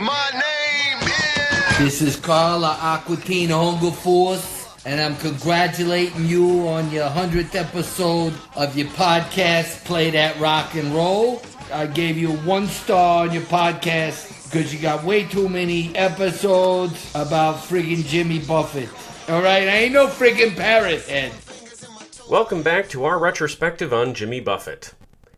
My name is... This is Carl Aquatine Hunger Force, and I'm congratulating you on your 100th episode of your podcast, Play That Rock and Roll. I gave you 1 star on your podcast because you got way too many episodes about friggin' Jimmy Buffett. All right, I ain't no friggin' parrot head. Welcome back to our retrospective on Jimmy Buffett.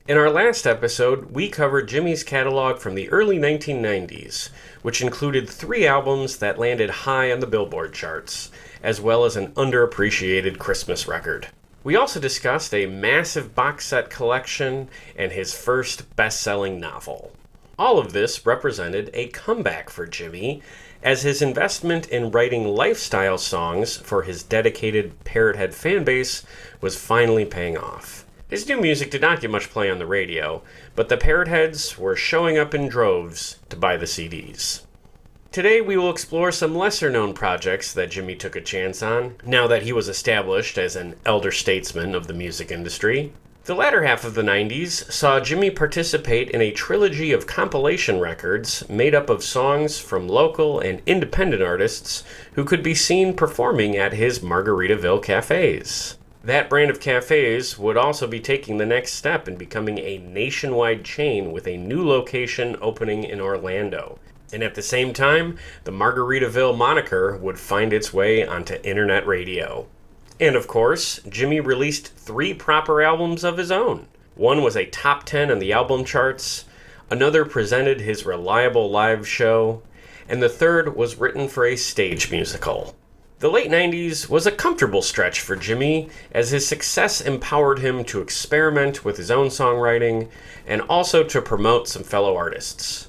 In our last episode, we covered Jimmy's catalog from the early 1990s, which included 3 albums that landed high on the Billboard charts, as well as an underappreciated Christmas record. We also discussed a massive box set collection and his first best-selling novel. All of this represented a comeback for Jimmy, as his investment in writing lifestyle songs for his dedicated Parrothead fanbase was finally paying off. His new music did not get much play on the radio, but the Parrotheads were showing up in droves to buy the CDs. Today we will explore some lesser-known projects that Jimmy took a chance on, now that he was established as an elder statesman of the music industry. The latter half of the 90s saw Jimmy participate in a trilogy of compilation records made up of songs from local and independent artists who could be seen performing at his Margaritaville cafes. That brand of cafes would also be taking the next step in becoming a nationwide chain with a new location opening in Orlando. And at the same time, the Margaritaville moniker would find its way onto internet radio. And of course, Jimmy released 3 proper albums of his own. One was a top 10 on the album charts, another presented his reliable live show, and the third was written for a stage musical. The late 90s was a comfortable stretch for Jimmy, as his success empowered him to experiment with his own songwriting and also to promote some fellow artists.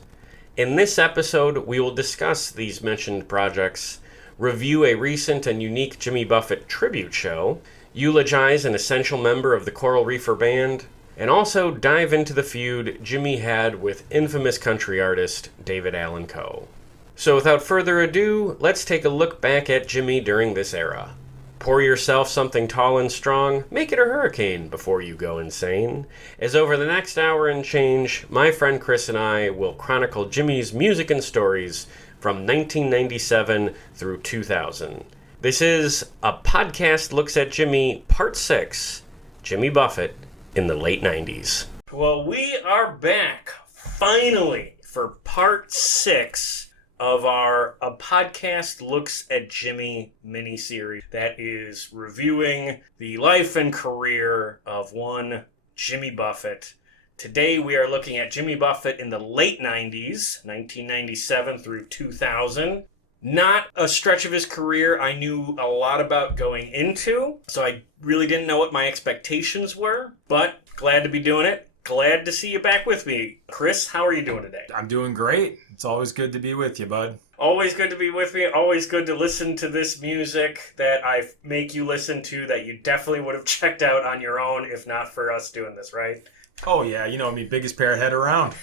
In this episode, we will discuss these mentioned projects, review a recent and unique Jimmy Buffett tribute show, eulogize an essential member of the Coral Reefer band, and also dive into the feud Jimmy had with infamous country artist David Allan Coe. So without further ado, let's take a look back at Jimmy during this era. Pour yourself something tall and strong, make it a hurricane before you go insane, as over the next hour and change, my friend Chris and I will chronicle Jimmy's music and stories from 1997 through 2000. This is A Podcast Looks at Jimmy, Part 6, Jimmy Buffett in the late 90s. Well, we are back, finally, for Part 6 of our A Podcast Looks at Jimmy miniseries that is reviewing the life and career of one Jimmy Buffett. Today we are looking at Jimmy Buffett in the late 90s, 1997 through 2000. Not a stretch of his career I knew a lot about going into, so I really didn't know what my expectations were, but glad to be doing it. Glad to see you back with me. Chris, how are you doing today? I'm doing great. It's always good to be with you, bud. Always good to be with me. Always good to listen to this music that I make you listen to that you definitely would have checked out on your own if not for us doing this, right? Oh, yeah. You know me, biggest parrothead around.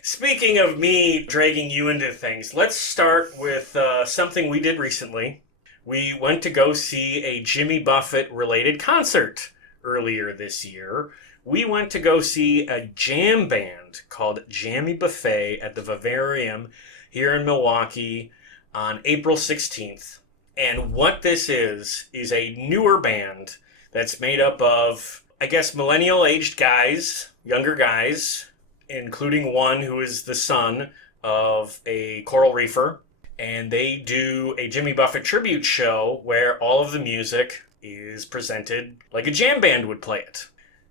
Speaking of me dragging you into things, let's start with something we did recently. We went to go see a Jimmy Buffett-related concert earlier this year. We went to go see a jam band called Jimmy Buffett at the Vivarium here in Milwaukee on April 16th. And what this is a newer band that's made up of, I guess, millennial-aged guys, younger guys, including one who is the son of a Coral Reefer. And they do a Jimmy Buffett tribute show where all of the music is presented like a jam band would play it.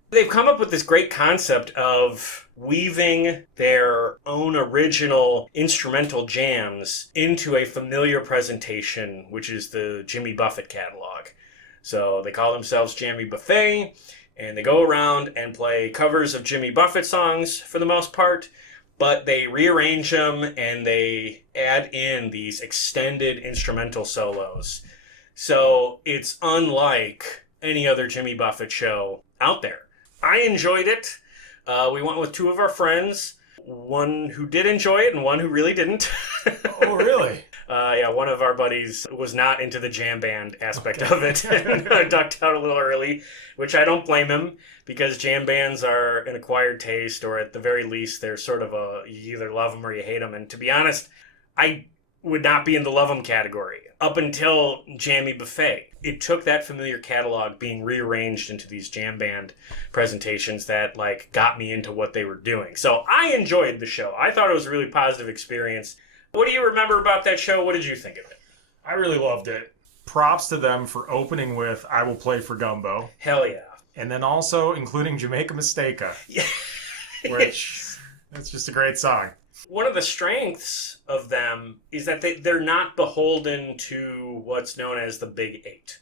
They've come up with this great concept of weaving their own original instrumental jams into a familiar presentation, which is the Jimmy Buffett catalog. So they call themselves Jimmy Buffett, and they go around and play covers of Jimmy Buffett songs for the most part, but they rearrange them and they add in these extended instrumental solos. So it's unlike any other Jimmy Buffett show out there. I enjoyed it. We went with 2 of our friends, one who did enjoy it and one who really didn't. Oh, really? Yeah, one of our buddies was not into the jam band aspect of it and ducked out a little early, which I don't blame him because jam bands are an acquired taste, or at the very least, they're sort of you either love them or you hate them. And to be honest, I would not be in the love them category up until Jimmy Buffett. It took that familiar catalog being rearranged into these jam band presentations that got me into what they were doing. So I enjoyed the show. I thought it was a really positive experience. What do you remember about that show? What did you think of it? I really loved it. Props to them for opening with I Will Play for Gumbo. Hell yeah. And then also including Jamaica Mistake, Yeah. which it's just a great song. One of the strengths of them is that they're not beholden to what's known as the Big Eight.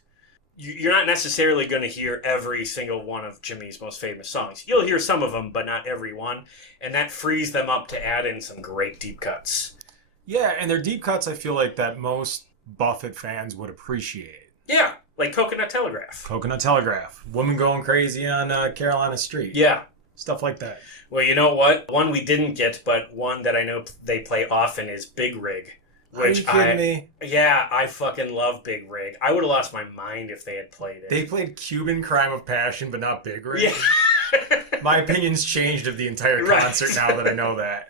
You're not necessarily going to hear every single one of Jimmy's most famous songs. You'll hear some of them, but not every one. And that frees them up to add in some great deep cuts. Yeah, and their deep cuts I feel like that most Buffett fans would appreciate. Yeah, like Coconut Telegraph. Coconut Telegraph. Woman Going Crazy on Carolina Street. Yeah. Stuff like that. Well, you know what? One we didn't get, but one that I know they play often is Big Rig. Which Are you kidding me? Yeah, I fucking love Big Rig. I would have lost my mind if they had played it. They played Cuban Crime of Passion, but not Big Rig. Yeah. My opinion's changed of the entire concert now that I know that.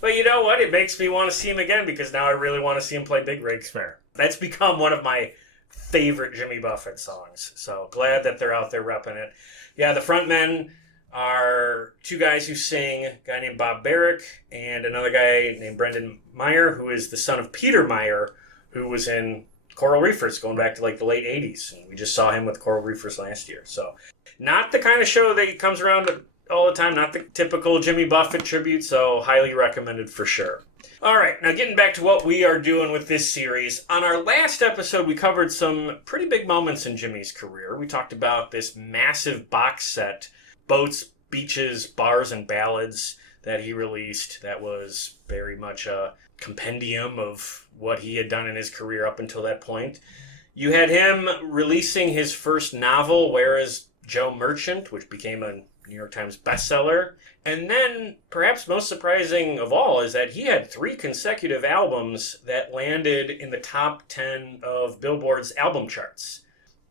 But you know what? It makes me want to see him again because now I really want to see him play Big Rig. Fair. That's become one of my favorite Jimmy Buffett songs. So glad that they're out there repping it. Yeah, the frontmen are two guys who sing, a guy named Bob Barrick and another guy named Brendan Meyer, who is the son of Peter Meyer, who was in Coral Reefers going back to the late 80s. And we just saw him with Coral Reefers last year. So not the kind of show that comes around all the time, not the typical Jimmy Buffett tribute, so highly recommended for sure. All right, now getting back to what we are doing with this series. On our last episode, we covered some pretty big moments in Jimmy's career. We talked about this massive box set, Boats, Beaches, Bars, and Ballads, that he released. That was very much a compendium of what he had done in his career up until that point. You had him releasing his first novel, Where is Joe Merchant, which became a New York Times bestseller. And then, perhaps most surprising of all, is that he had 3 consecutive albums that landed in the top 10 of Billboard's album charts.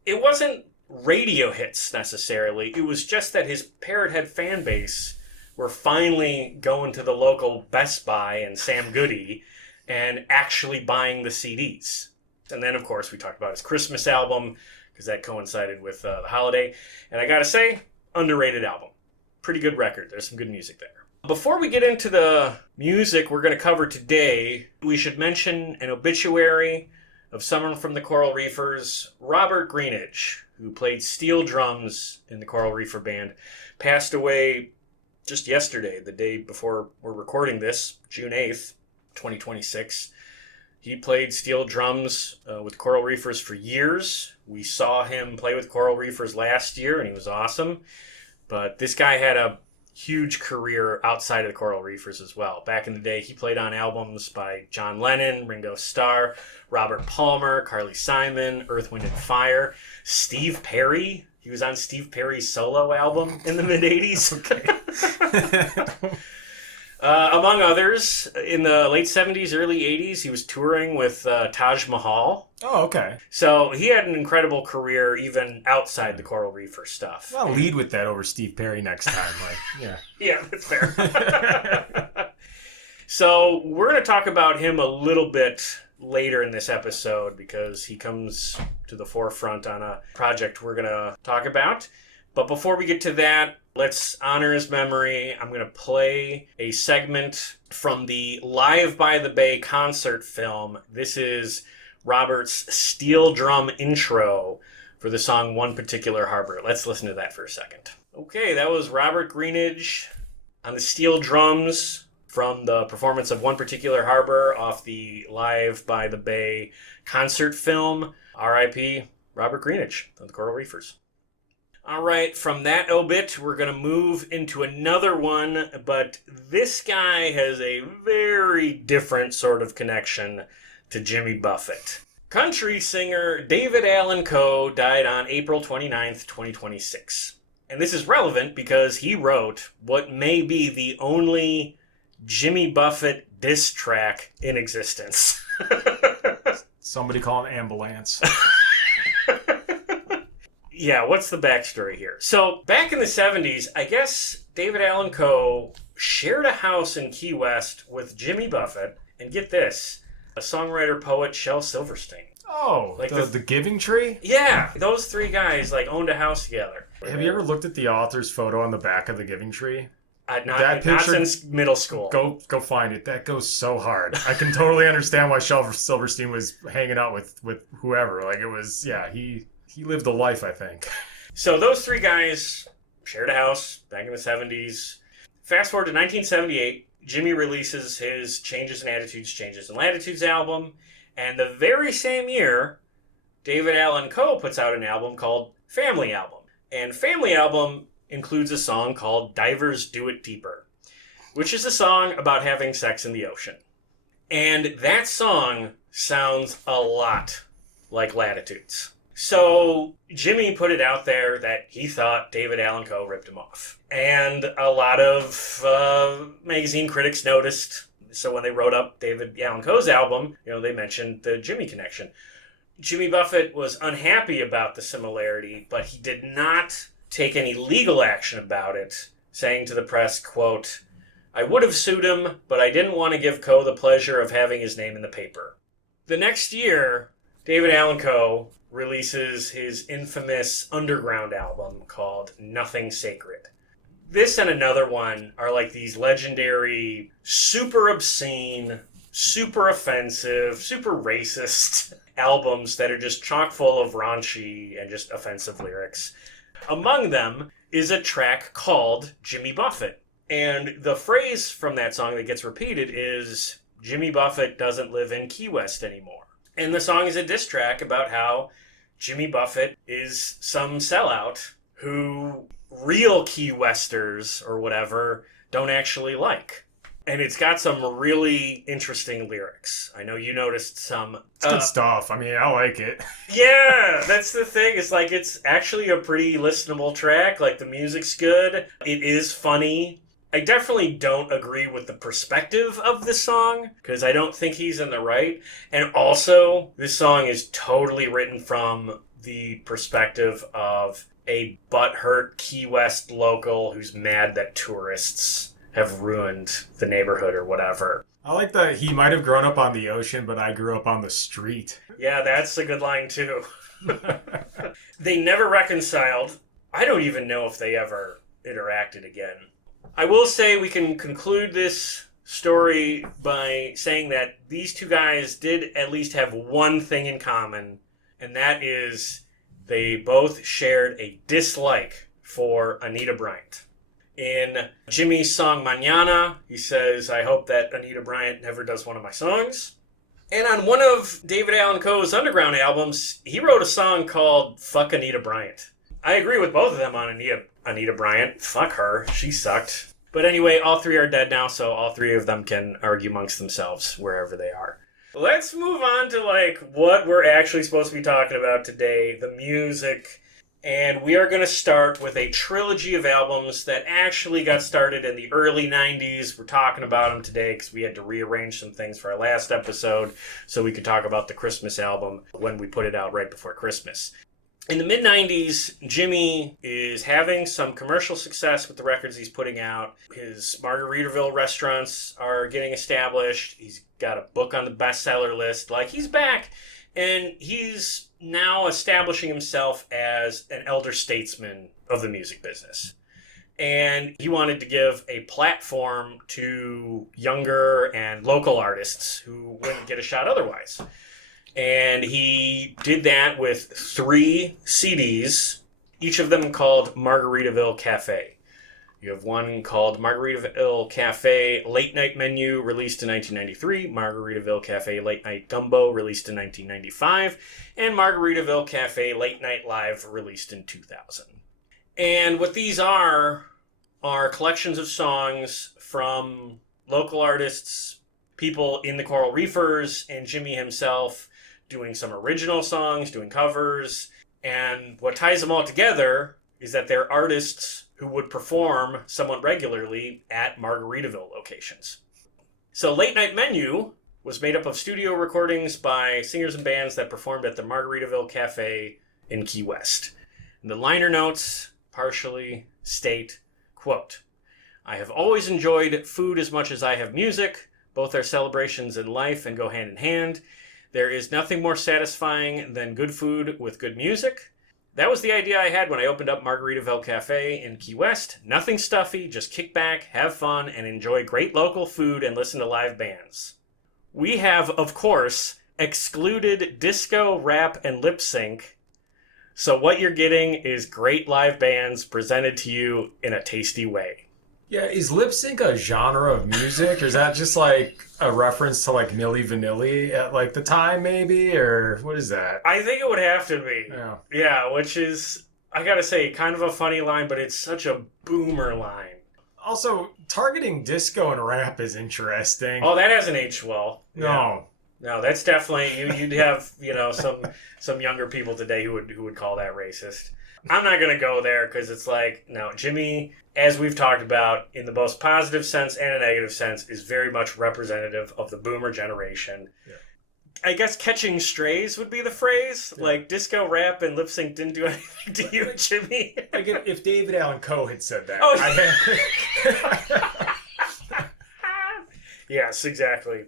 It wasn't radio hits necessarily. It was just that his Parrothead fan base were finally going to the local Best Buy and Sam Goody and actually buying the CDs. And then, of course, we talked about his Christmas album because that coincided with the holiday. And I gotta say, underrated album. Pretty good record. There's some good music there. Before we get into the music we're going to cover today, we should mention an obituary of someone from the Coral Reefers, Robert Greenidge, who played steel drums in the Coral Reefer band, passed away just yesterday, the day before we're recording this, June 8th, 2026. He played steel drums with Coral Reefers for years. We saw him play with Coral Reefers last year, and he was awesome. But this guy had a huge career outside of the Coral Reefers as well. Back in the day, he played on albums by John Lennon, Ringo Starr, Robert Palmer, Carly Simon, Earth, Wind and Fire, Steve Perry. He was on Steve Perry's solo album in the mid-'80s. Okay. Among others, in the late 70s, early 80s, he was touring with Taj Mahal. Oh, okay. So he had an incredible career even outside the Coral Reefer stuff. I'll lead with that over Steve Perry next time. Yeah. Yeah, that's fair. So we're going to talk about him a little bit later in this episode because he comes to the forefront on a project we're going to talk about. But before we get to that, let's honor his memory. I'm going to play a segment from the Live by the Bay concert film. This is Robert's steel drum intro for the song One Particular Harbor. Let's listen to that for a second. Okay, that was Robert Greenidge on the steel drums from the performance of One Particular Harbor off the Live by the Bay concert film. R.I.P. Robert Greenidge of the Coral Reefers. All right, from that obit, we're going to move into another one, but this guy has a very different sort of connection to Jimmy Buffett. Country singer David Allan Coe died on April 29th, 2026. And this is relevant because he wrote what may be the only Jimmy Buffett diss track in existence. Somebody call an ambulance. Yeah, what's the backstory here? So, back in the 70s, I guess David Allan Coe shared a house in Key West with Jimmy Buffett, and get this, a songwriter poet Shel Silverstein. Oh, Like the Giving Tree? Yeah, those three guys like owned a house together. Have you ever looked at the author's photo on the back of the Giving Tree? Not since middle school. Go find it. That goes so hard. I can totally understand why Shel Silverstein was hanging out with whoever. Like it was, yeah, he lived a life, I think. So those three guys shared a house back in the 70s. Fast forward to 1978, Jimmy releases his Changes in Attitudes, Changes in Latitudes album. And the very same year, David Allan Coe puts out an album called Family Album. And Family Album includes a song called Divers Do It Deeper, which is a song about having sex in the ocean. And that song sounds a lot like Latitudes. So Jimmy put it out there that he thought David Allan Coe ripped him off. And a lot of magazine critics noticed. So when they wrote up David Allan Coe's album, they mentioned the Jimmy connection. Jimmy Buffett was unhappy about the similarity, but he did not take any legal action about it, saying to the press, quote, "I would have sued him, but I didn't want to give Coe the pleasure of having his name in the paper." The next year, David Allan Coe releases his infamous underground album called Nothing Sacred. This and another one are like these legendary, super obscene, super offensive, super racist albums that are just chock full of raunchy and just offensive lyrics. Among them is a track called Jimmy Buffett. And the phrase from that song that gets repeated is, Jimmy Buffett doesn't live in Key West anymore. And the song is a diss track about how Jimmy Buffett is some sellout who real Key Westers or whatever don't actually like. And it's got some really interesting lyrics. I know you noticed some. It's good stuff. I mean, I like it. Yeah, that's the thing. It's like it's actually a pretty listenable track. Like the music's good. It is funny. I definitely don't agree with the perspective of this song because I don't think he's in the right. And also, this song is totally written from the perspective of a butthurt Key West local who's mad that tourists have ruined the neighborhood or whatever. I like that he might have grown up on the ocean, but I grew up on the street. Yeah, that's a good line too. They never reconciled. I don't even know if they ever interacted again. I will say we can conclude this story by saying that these two guys did at least have one thing in common, and that is they both shared a dislike for Anita Bryant. In Jimmy's song Mañana, he says, "I hope that Anita Bryant never does one of my songs." And on one of David Allan Coe's underground albums, he wrote a song called Fuck Anita Bryant. I agree with both of them on Anita Bryant. Fuck her. She sucked. But anyway, all three are dead now, so all three of them can argue amongst themselves wherever they are. Let's move on to what we're actually supposed to be talking about today, the music. And we are going to start with a trilogy of albums that actually got started in the early 90s. We're talking about them today because we had to rearrange some things for our last episode so we could talk about the Christmas album when we put it out right before Christmas. In the mid-90s, Jimmy is having some commercial success with the records he's putting out. His Margaritaville restaurants are getting established. He's got a book on the bestseller list. He's back. And he's now establishing himself as an elder statesman of the music business. And he wanted to give a platform to younger and local artists who wouldn't get a shot otherwise. And he did that with 3 CDs, each of them called Margaritaville Cafe. You have one called Margaritaville Cafe Late Night Menu, released in 1993, Margaritaville Cafe Late Night Gumbo, released in 1995, and Margaritaville Cafe Late Night Live, released in 2000. And what these are collections of songs from local artists, people in the Coral Reefers, and Jimmy himself doing some original songs, doing covers. And what ties them all together is that they're artists who would perform somewhat regularly at Margaritaville locations. So Late Night Menu was made up of studio recordings by singers and bands that performed at the Margaritaville Cafe in Key West. And the liner notes partially state, quote, "I have always enjoyed food as much as I have music. Both are celebrations in life and go hand in hand. There is nothing more satisfying than good food with good music. That was the idea I had when I opened up Margaritaville Cafe in Key West. Nothing stuffy, just kick back, have fun, and enjoy great local food and listen to live bands." We have, of course, excluded disco, rap, and lip sync. So what you're getting is great live bands presented to you in a tasty way. Yeah, is lip sync a genre of music, or is that just like a reference to like Milli Vanilli at like the time, maybe, or what is that? I think it would have to be. Yeah. Yeah, which is, I gotta say, kind of a funny line, but it's such a boomer line. Also, targeting disco and rap is interesting. Oh, that hasn't aged well. No. No, that's definitely, you'd have, some younger people today who would call that racist. I'm not going to go there because it's like, no, Jimmy, as we've talked about, in the most positive sense and a negative sense, is very much representative of the boomer generation. Yeah. I guess catching strays would be the phrase. Yeah. Like, disco, rap, and lip sync didn't do anything to you, Jimmy. Like, if David Allan Coe had said that. Yes, exactly.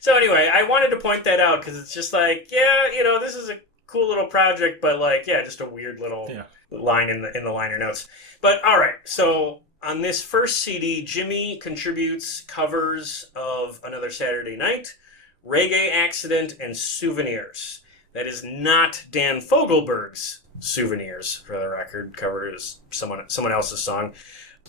So anyway, I wanted to point that out because it's just like, this is a cool little project, but like, just a weird little line in the liner notes. But all right, so on this first CD, Jimmy contributes covers of Another Saturday Night, Reggae Accident, and Souvenirs. That is not Dan Fogelberg's Souvenirs, for the record. Covered as someone else's song.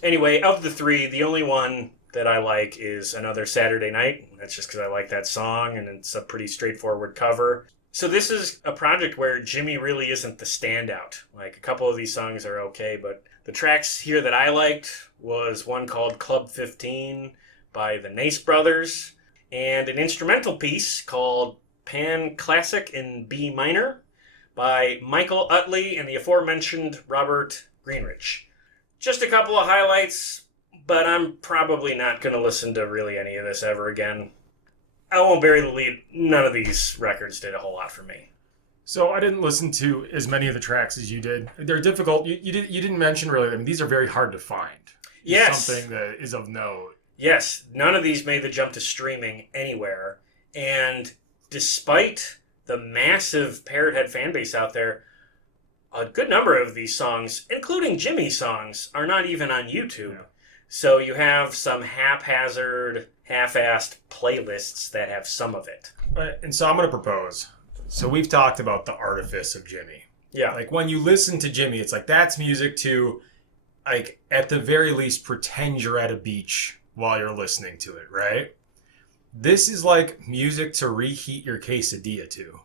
Anyway, of the three, the only one that I like is Another Saturday Night. That's just because I like that song, and it's a pretty straightforward cover. So this is a project where Jimmy really isn't the standout. Like, a couple of these songs are okay, but the tracks here that I liked was one called Club 15 by the Nace Brothers, and an instrumental piece called Pan Classic in B minor by Michael Utley and the aforementioned Robert Greenridge. Just a couple of highlights, but I'm probably not going to listen to really any of this ever again. I won't bury the lead. None of these records did a whole lot for me. So I didn't listen to as many of the tracks as you did. They're difficult. You didn't mention really. I mean, these are very hard to find. Yes. Something that is of note. Yes. None of these made the jump to streaming anywhere. And despite the massive Parrot Head fan base out there, a good number of these songs, including Jimmy's songs, are not even on YouTube. Yeah. So you have some haphazard, half-assed playlists that have some of it. And so I'm going to propose. So we've talked about the artifice of Jimmy. Yeah. Like, when you listen to Jimmy, it's like, that's music to, like, at the very least, pretend you're at a beach while you're listening to it, right? This is like music to reheat your quesadilla to.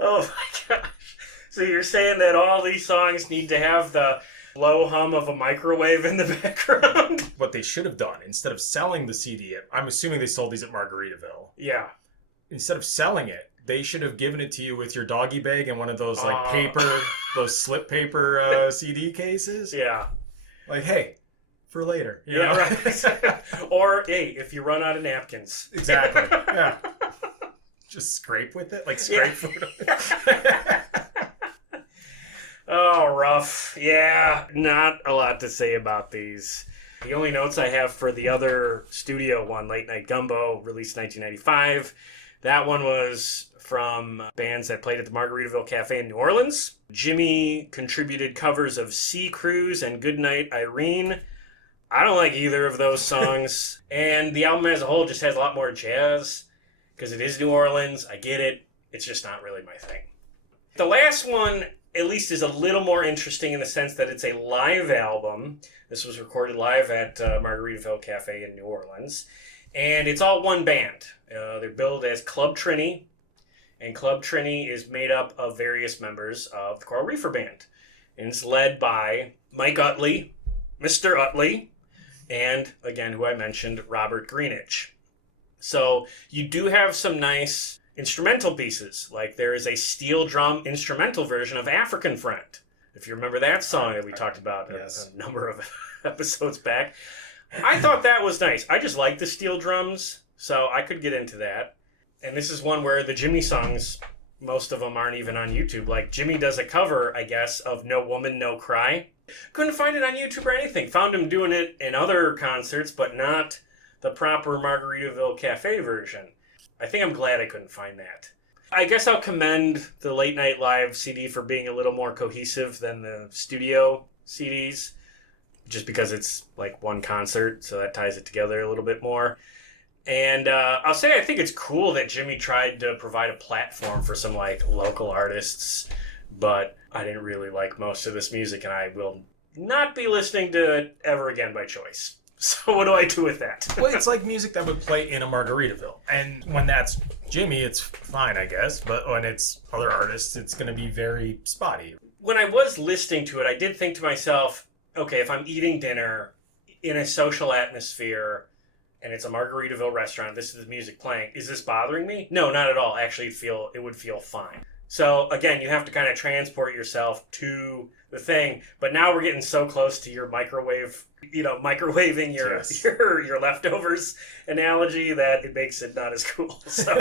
Oh my gosh. So you're saying that all these songs need to have the low hum of a microwave in the background? What they should have done, instead of selling the CD, I'm assuming they sold these at Margaritaville. Yeah. Instead of selling it, they should have given it to you with your doggy bag and one of those like paper, those slip paper CD cases. Yeah. Like, hey, for later. You know? Right. Or, hey, if you run out of napkins. Exactly. Yeah. Just scrape with it? Like, scrape food. Oh, rough. Yeah, not a lot to say about these. The only notes I have for the other studio one, Late Night Gumbo, released 1995, that one was from bands that played at the Margaritaville Cafe in New Orleans. Jimmy contributed covers of Sea Cruise and Goodnight Irene. I don't like either of those songs. And the album as a whole just has a lot more jazz, because it is New Orleans. I get it. It's just not really my thing. The last one, at least, is a little more interesting in the sense that it's a live album. This was recorded live at Margaritaville Cafe in New Orleans. And it's all one band. They're billed as Club Trini. And Club Trini is made up of various members of the Coral Reefer Band. And it's led by Mike Utley, Mr. Utley, and, again, who I mentioned, Robert Greenidge. So you do have some nice instrumental pieces. Like, there is a steel drum instrumental version of African Friend. If you remember that song that we talked about a number of episodes back. I thought that was nice. I just like the steel drums, so I could get into that. And this is one where the Jimmy songs, most of them aren't even on YouTube. Like, Jimmy does a cover, I guess, of No Woman, No Cry. Couldn't find it on YouTube or anything. Found him doing it in other concerts, but not the proper Margaritaville Cafe version. I think I'm glad I couldn't find that. I guess I'll commend the Late Night Live CD for being a little more cohesive than the studio CDs, just because it's like one concert, so that ties it together a little bit more. And I'll say I think it's cool that Jimmy tried to provide a platform for some like local artists, but I didn't really like most of this music, and I will not be listening to it ever again by choice. So what do I do with that? Well, it's like music that would play in a Margaritaville. And when that's Jimmy, it's fine, I guess. But when it's other artists, it's going to be very spotty. When I was listening to it, I did think to myself, okay, if I'm eating dinner in a social atmosphere and it's a Margaritaville restaurant, this is the music playing, is this bothering me? No, not at all. Actually, it would feel fine. So again, you have to kind of transport yourself to the thing. But now we're getting so close to your microwaving your Yes. your leftovers analogy that it makes it not as cool. So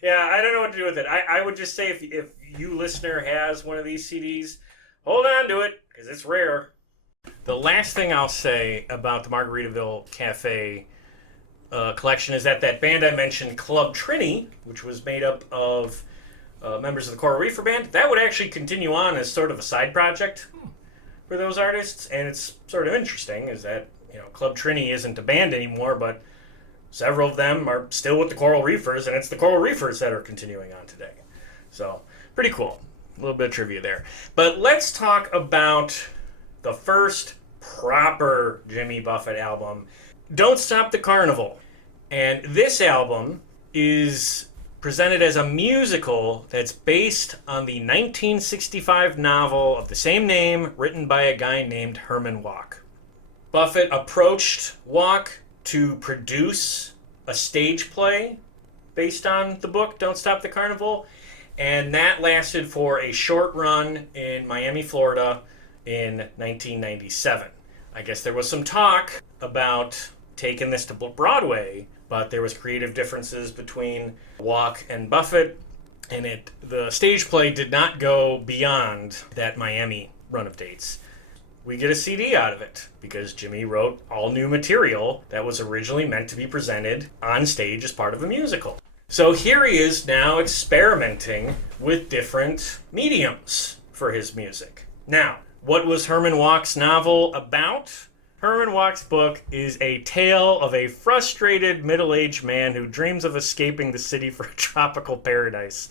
yeah, I don't know what to do with it. I would just say if you listener has one of these CDs, hold on to it because it's rare. The last thing I'll say about the Margaritaville Cafe collection is that band I mentioned, Club Trini, which was made up of members of the Coral Reefer band, that would actually continue on as sort of a side project for those artists. And it's sort of interesting is that, Club Trini isn't a band anymore, but several of them are still with the Coral Reefers, and it's the Coral Reefers that are continuing on today. So, pretty cool. A little bit of trivia there. But let's talk about the first proper Jimmy Buffett album, Don't Stop the Carnival. And this album is presented as a musical that's based on the 1965 novel of the same name written by a guy named Herman Wouk. Buffett approached Wouk to produce a stage play based on the book Don't Stop the Carnival, and that lasted for a short run in Miami, Florida in 1997. I guess there was some talk about taking this to Broadway, but there was creative differences between Wouk and Buffett, and the stage play did not go beyond that Miami run of dates. We get a CD out of it because Jimmy wrote all new material that was originally meant to be presented on stage as part of a musical. So here he is now experimenting with different mediums for his music. Now, what was Herman Wouk's novel about? Herman Wouk's book is a tale of a frustrated middle-aged man who dreams of escaping the city for a tropical paradise.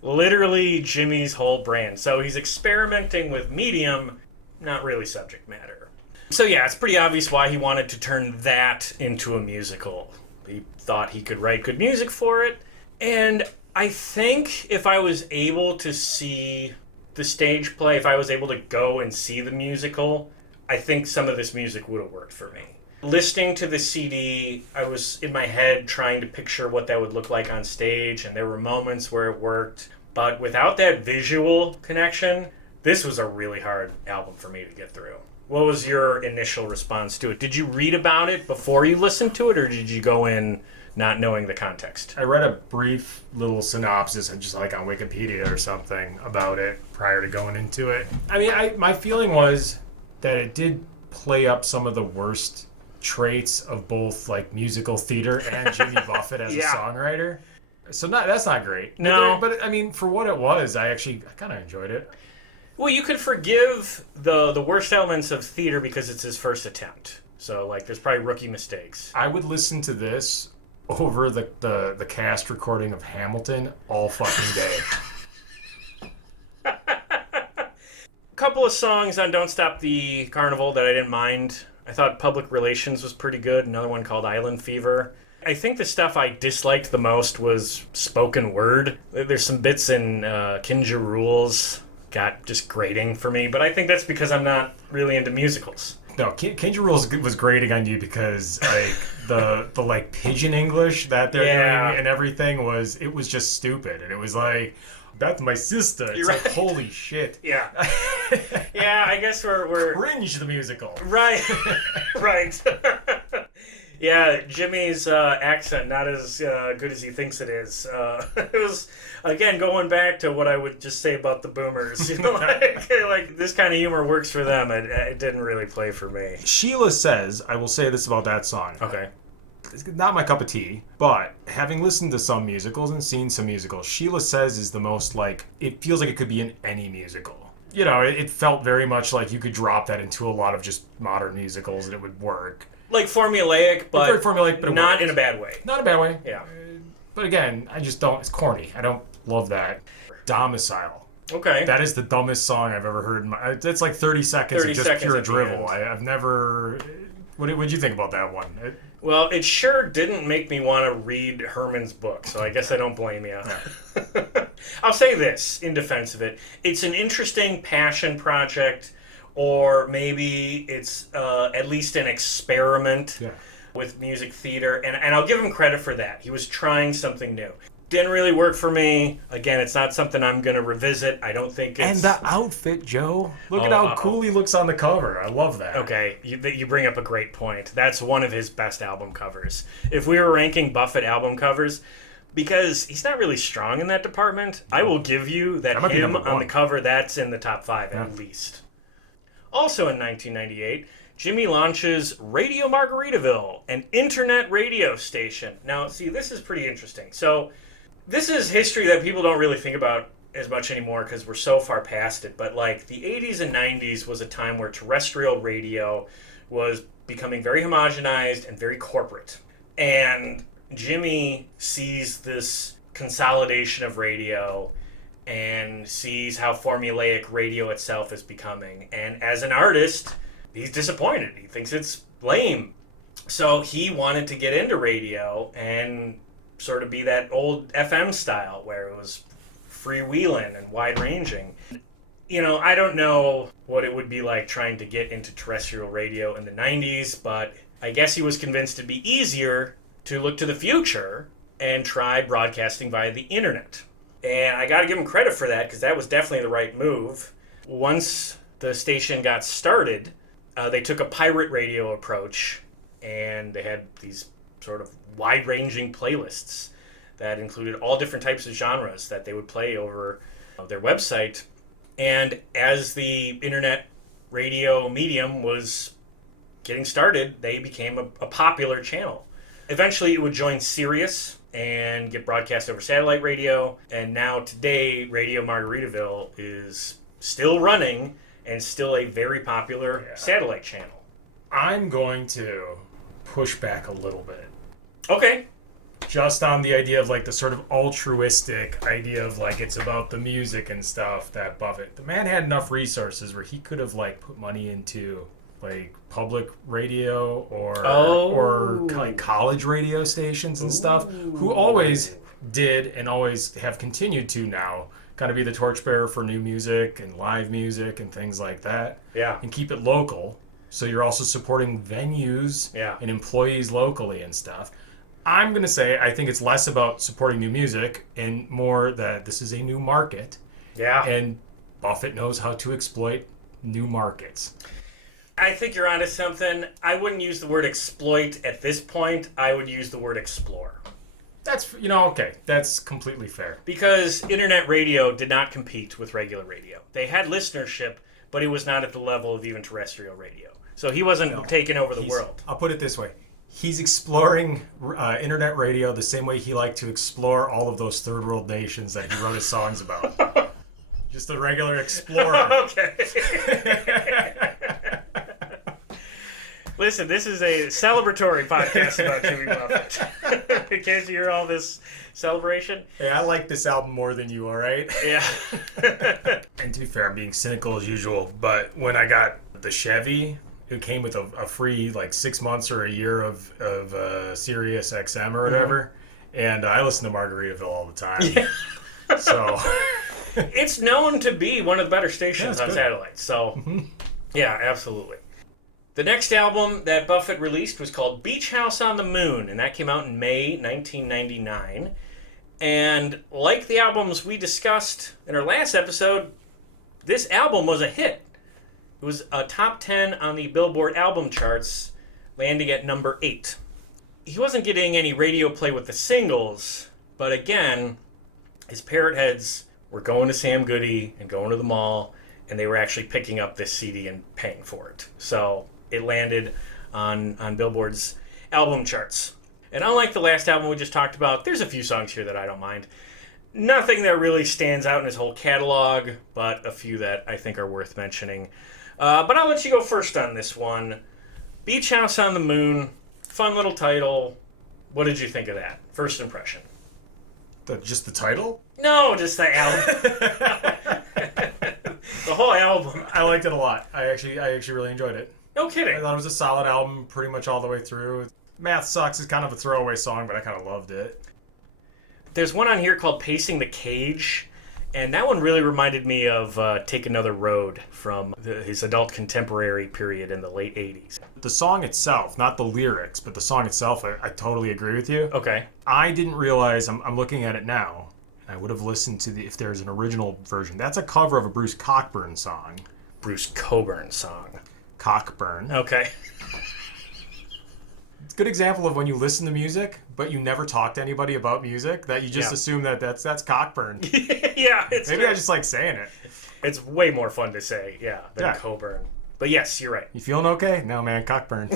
Literally Jimmy's whole brand. So he's experimenting with medium, not really subject matter. So yeah, it's pretty obvious why he wanted to turn that into a musical. He thought he could write good music for it. And I think if I was able to see the stage play, if I was able to go and see the musical, I think some of this music would have worked for me. Listening to the CD, I was in my head trying to picture what that would look like on stage, and there were moments where it worked. But without that visual connection, this was a really hard album for me to get through. What was your initial response to it? Did you read about it before you listened to it, or did you go in not knowing the context? I read a brief little synopsis, just like on Wikipedia or something, about it prior to going into it. I mean, my feeling was that it did play up some of the worst traits of both like musical theater and Jimmy Buffett as a songwriter. So that's not great. No. But I mean, for what it was, I kind of enjoyed it. Well, you could forgive the worst elements of theater because it's his first attempt. So like there's probably rookie mistakes. I would listen to this over the cast recording of Hamilton all fucking day. Couple of songs on Don't Stop the Carnival that I didn't mind. I thought Public Relations was pretty good. Another one called Island Fever. I think the stuff I disliked the most was spoken word. There's some bits in Kinja Rules got just grating for me, but I think that's because I'm not really into musicals. No, Kinja Rules was grating on you because like the like pigeon English that they're doing and everything was just stupid, and it was like That's my sister. It's You're like, right. holy shit. Yeah. Yeah, I guess we're Cringe the musical. right. Right. Yeah, Jimmy's accent not as good as he thinks it is. It was, again, going back to what I would just say about the boomers. You know, like this kind of humor works for them. It didn't really play for me. Sheila says, I will say this about that song. Okay. It's not my cup of tea, but having listened to some musicals and seen some musicals, Sheila Says is the most like, it feels like it could be in any musical. You know, it felt very much like you could drop that into a lot of just modern musicals and it would work. Like formulaic, but Very formulaic, but it not works. in a bad way. Not a bad way. Yeah. But again, I just don't, it's corny. I don't love that. Domicile. Okay. That is the dumbest song I've ever heard in my, it's like 30 seconds 30 of just seconds pure at the drivel. end. I've never, what'd you think about that one? Well, it sure didn't make me want to read Herman's book, so I guess I don't blame you. I'll say this in defense of it. It's an interesting passion project, or maybe it's at least an experiment with music theater, and I'll give him credit for that. He was trying something new. Didn't really work for me. Again, it's not something I'm going to revisit. I don't think it's... And the outfit, Joe. Look at how cool he looks on the cover. I love that. Okay, you bring up a great point. That's one of his best album covers. If we were ranking Buffett album covers, because he's not really strong in that department, I will give you that might be him number on one. the cover, that's in the top 5 at least. Also in 1998, Jimmy launches Radio Margaritaville, an internet radio station. Now, see, this is pretty interesting. So, this is history that people don't really think about as much anymore because we're so far past it. But like the 80s and 90s was a time where terrestrial radio was becoming very homogenized and very corporate. And Jimmy sees this consolidation of radio and sees how formulaic radio itself is becoming. And as an artist, he's disappointed. He thinks it's lame. So he wanted to get into radio and sort of be that old FM style where it was freewheeling and wide-ranging. You know, I don't know what it would be like trying to get into terrestrial radio in the 90s, but I guess he was convinced it'd be easier to look to the future and try broadcasting via the internet. And I got to give him credit for that because that was definitely the right move. Once the station got started, they took a pirate radio approach, and they had these sort of wide-ranging playlists that included all different types of genres that they would play over their website. And as the internet radio medium was getting started, they became a popular channel. Eventually, it would join Sirius and get broadcast over satellite radio. And now today, Radio Margaritaville is still running and still a very popular satellite channel. I'm going to push back a little bit. Okay. Just on the idea of like the sort of altruistic idea of like it's about the music and stuff that Buffett, the man had enough resources where he could have like put money into like public radio or like college radio stations and stuff, who always did and always have continued to now kind of be the torchbearer for new music and live music and things like that. Yeah. And keep it local. So you're also supporting venues and employees locally and stuff. I'm going to say I think it's less about supporting new music and more that this is a new market. Yeah. And Buffett knows how to exploit new markets. I think you're onto something. I wouldn't use the word exploit at this point. I would use the word explore. That's, okay. That's completely fair. Because internet radio did not compete with regular radio. They had listenership, but it was not at the level of even terrestrial radio. So he wasn't taking over the world. I'll put it this way. He's exploring internet radio the same way he liked to explore all of those third world nations that he wrote his songs about. Just a regular explorer. Okay. Listen, this is a celebratory podcast about Jimmy Buffett. In case you hear all this celebration. Hey, I like this album more than you, all right? Yeah. And to be fair, I'm being cynical as usual, but when I got the Chevy, it came with a free like 6 months or a year of Sirius XM or whatever, and I listen to Margaritaville all the time. Yeah. So it's known to be one of the better stations on satellite. So yeah, absolutely. The next album that Buffett released was called Beach House on the Moon, and that came out in May 1999. And like the albums we discussed in our last episode, this album was a hit. It was a top 10 on the Billboard album charts, landing at number 8. He wasn't getting any radio play with the singles, but again, his parrot heads were going to Sam Goody and going to the mall, and they were actually picking up this CD and paying for it. So it landed on Billboard's album charts. And unlike the last album we just talked about, there's a few songs here that I don't mind. Nothing that really stands out in his whole catalog, but a few that I think are worth mentioning. But I'll let you go first on this one. Beach House on the Moon, fun little title. What did you think of that? First impression. Just the title? No, just the album. The whole album. I liked it a lot. I actually really enjoyed it. No kidding. I thought it was a solid album pretty much all the way through. Math Sucks is kind of a throwaway song, but I kind of loved it. There's one on here called Pacing the Cage, and that one really reminded me of Take Another Road from his adult contemporary period in the late 80s. The song itself, not the lyrics, but the song itself, I totally agree with you. Okay. I didn't realize, I'm looking at it now, I would have listened to if there's an original version. That's a cover of a Bruce Cockburn song. Bruce Cockburn song. Cockburn. Okay. It's a good example of when you listen to music, but you never talk to anybody about music, that you just assume that's Cockburn. Yeah, it's Maybe I just like saying it. It's way more fun to say, than Cockburn. But yes, you're right. You feeling okay? No, man, Cockburn.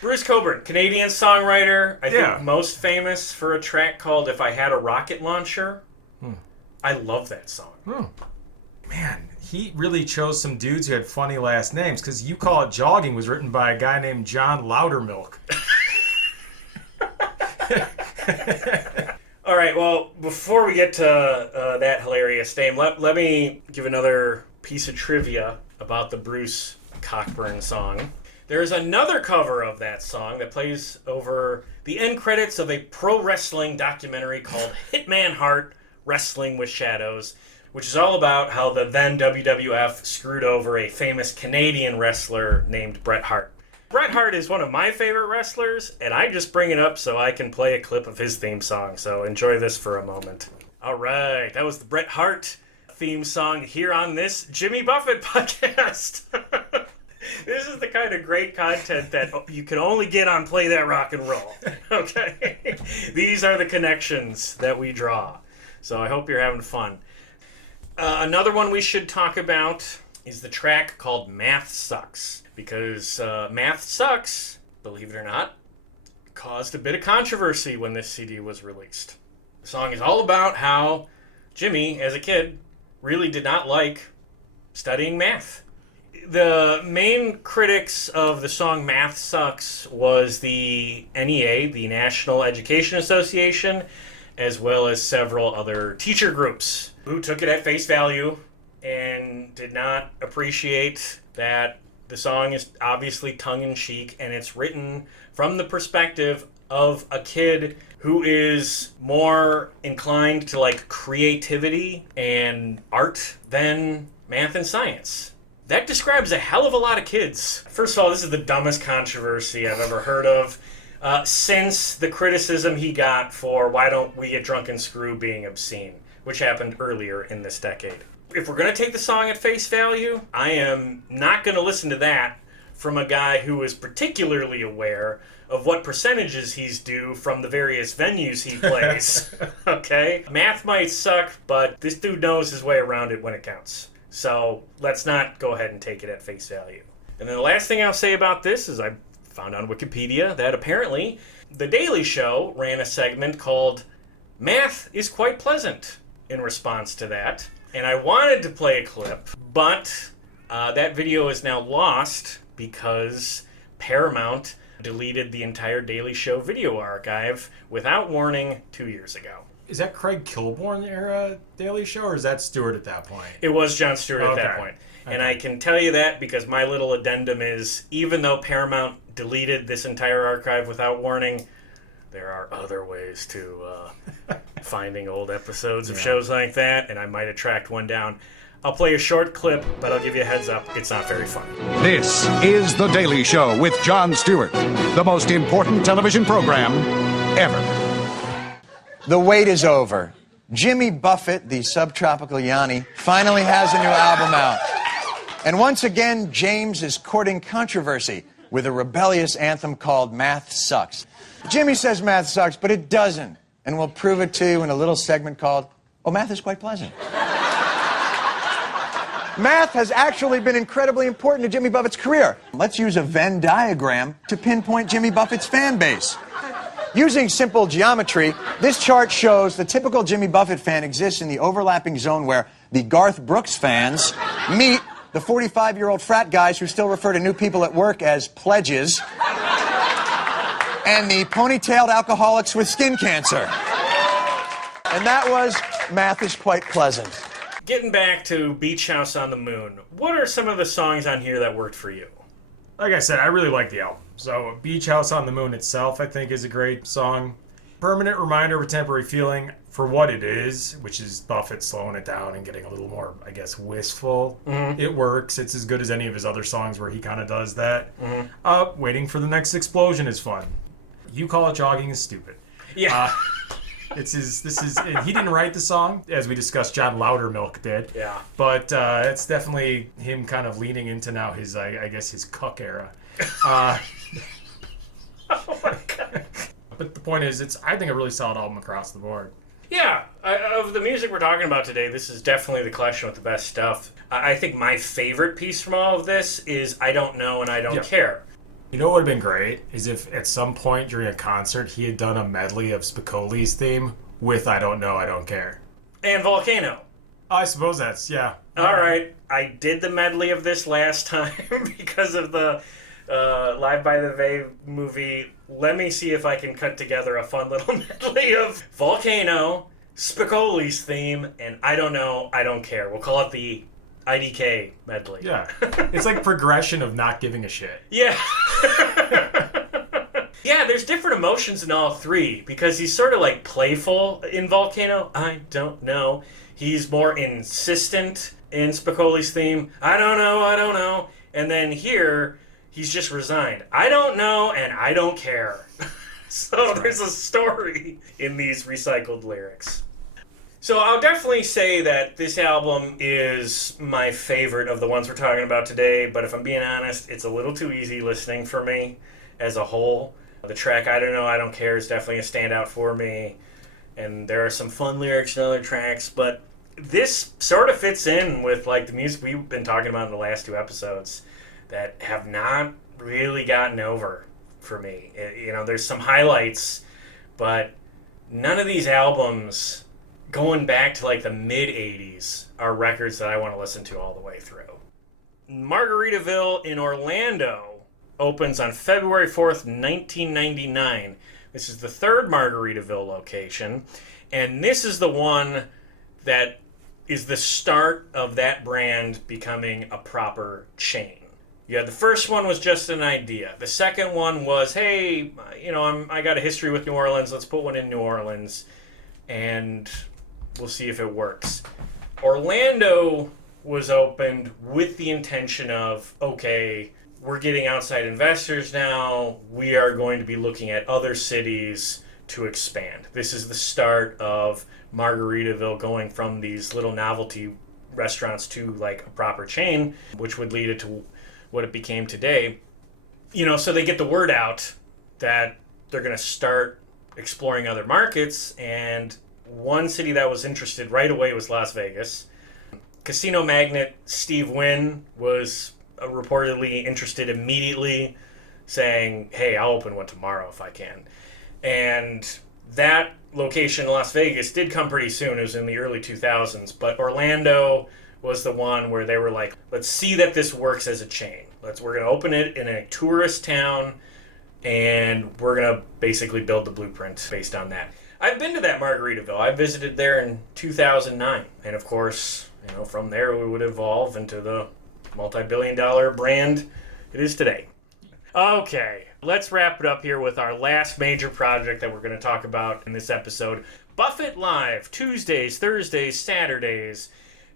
Bruce Cockburn, Canadian songwriter. I think most famous for a track called If I Had a Rocket Launcher. I love that song. Man, he really chose some dudes who had funny last names, because You Call It Jogging was written by a guy named John Loudermilk. All right, well, before we get to that hilarious name, let me give another piece of trivia about the Bruce Cockburn song. There's another cover of that song that plays over the end credits of a pro wrestling documentary called Hitman Hart Wrestling with Shadows, which is all about how the then WWF screwed over a famous Canadian wrestler named Bret Hart. Bret Hart is one of my favorite wrestlers, and I just bring it up so I can play a clip of his theme song, so enjoy this for a moment. All right, that was the Bret Hart theme song here on this Jimmy Buffett podcast. This is the kind of great content that you can only get on Play That Rock and Roll. Okay? These are the connections that we draw. So I hope you're having fun. Another one we should talk about is the track called Math Sucks. Because Math Sucks, believe it or not, caused a bit of controversy when this CD was released. The song is all about how Jimmy, as a kid, really did not like studying math. The main critics of the song Math Sucks was the NEA, the National Education Association, as well as several other teacher groups who took it at face value and did not appreciate that the song is obviously tongue-in-cheek and it's written from the perspective of a kid who is more inclined to like creativity and art than math and science. That describes a hell of a lot of kids. First of all, this is the dumbest controversy I've ever heard of. Since the criticism he got for Why Don't We Get Drunk and Screw being obscene, which happened earlier in this decade. If we're going to take the song at face value, I am not going to listen to that from a guy who is particularly aware of what percentages he's due from the various venues he plays. Okay? Math might suck, but this dude knows his way around it when it counts. So let's not go ahead and take it at face value. And then the last thing I'll say about this is I found on Wikipedia that apparently The Daily Show ran a segment called Math is Quite Pleasant in response to that. And I wanted to play a clip, but that video is now lost because Paramount deleted the entire Daily Show video archive without warning 2 years ago. Is that Craig Kilborn era Daily Show, or is that Stewart at that point? It was Jon Stewart at that point. And I can tell you that because my little addendum is, even though Paramount deleted this entire archive without warning, there are other ways to finding old episodes of shows like that, and I might have tracked one down. I'll play a short clip, but I'll give you a heads up. It's not very funny. This is The Daily Show with Jon Stewart, the most important television program ever. The wait is over. Jimmy Buffett, the subtropical Yanni, finally has a new album out. And once again, James is courting controversy with a rebellious anthem called Math Sucks. Jimmy says math sucks, but it doesn't. And we'll prove it to you in a little segment called, Oh, Math is Quite Pleasant. Math has actually been incredibly important to Jimmy Buffett's career. Let's use a Venn diagram to pinpoint Jimmy Buffett's fan base. Using simple geometry, this chart shows the typical Jimmy Buffett fan exists in the overlapping zone where the Garth Brooks fans meet the 45-year-old frat guys who still refer to new people at work as pledges, and the ponytailed alcoholics with skin cancer. And that was Math is Quite Pleasant. Getting back to Beach House on the Moon, what are some of the songs on here that worked for you? Like I said, I really like the album. So Beach House on the Moon itself, I think, is a great song. Permanent Reminder of a Temporary Feeling, for what it is, which is Buffett slowing it down and getting a little more, I guess, wistful. Mm-hmm. It works. It's as good as any of his other songs where he kind of does that. Mm-hmm. Waiting for the Next Explosion is fun. You Call It Jogging is stupid. Yeah. He didn't write the song, as we discussed. John Loudermilk did. Yeah. But it's definitely him kind of leaning into now his, I guess, his cuck era. Oh my God. But the point is, I think a really solid album across the board. Yeah, of the music we're talking about today, this is definitely the collection with the best stuff. I think my favorite piece from all of this is I Don't Know and I Don't Care. You know what would have been great is if at some point during a concert he had done a medley of Spicoli's theme with I Don't Know, I Don't Care. And Volcano. I suppose that's, yeah. All right. I did the medley of this last time because of the Live by the Bay movie. Let me see if I can cut together a fun little medley of Volcano, Spicoli's theme, and I Don't Know, I Don't Care. We'll call it the IDK medley. Yeah. It's like progression of not giving a shit. Yeah. Yeah, there's different emotions in all three because he's sort of like playful in Volcano. I don't know. He's more insistent in Spicoli's theme. I don't know, I don't know. And then here, he's just resigned. I don't know and I don't care. So there's a story in these recycled lyrics. So I'll definitely say that this album is my favorite of the ones we're talking about today, but if I'm being honest, it's a little too easy listening for me as a whole. The track I Don't Know, I Don't Care is definitely a standout for me, and there are some fun lyrics in other tracks, but this sort of fits in with like the music we've been talking about in the last two episodes that have not really gotten over for me. There's some highlights, but none of these albums going back to like the mid-'80s are records that I want to listen to all the way through. Margaritaville in Orlando opens on February 4th, 1999. This is the third Margaritaville location, and this is the one that is the start of that brand becoming a proper chain. Yeah, the first one was just an idea. The second one was, hey, I got a history with New Orleans. Let's put one in New Orleans, and we'll see if it works. Orlando was opened with the intention of, okay, we're getting outside investors now. We are going to be looking at other cities to expand. This is the start of Margaritaville going from these little novelty restaurants to like a proper chain, which would lead it to what it became today. So they get the word out that they're going to start exploring other markets, and one city that was interested right away was Las Vegas. Casino magnate Steve Wynn was reportedly interested immediately, saying, hey, I'll open one tomorrow if I can. And that location in Las Vegas did come pretty soon. It was in the early 2000s, but Orlando was the one where they were like, let's see that this works as a chain. We're going to open it in a tourist town, and we're going to basically build the blueprint based on that. I've been to that Margaritaville. I visited there in 2009. And of course, from there we would evolve into the multi-billion-dollar brand it is today. Okay, let's wrap it up here with our last major project that we're going to talk about in this episode. Buffett Live, Tuesdays, Thursdays, Saturdays.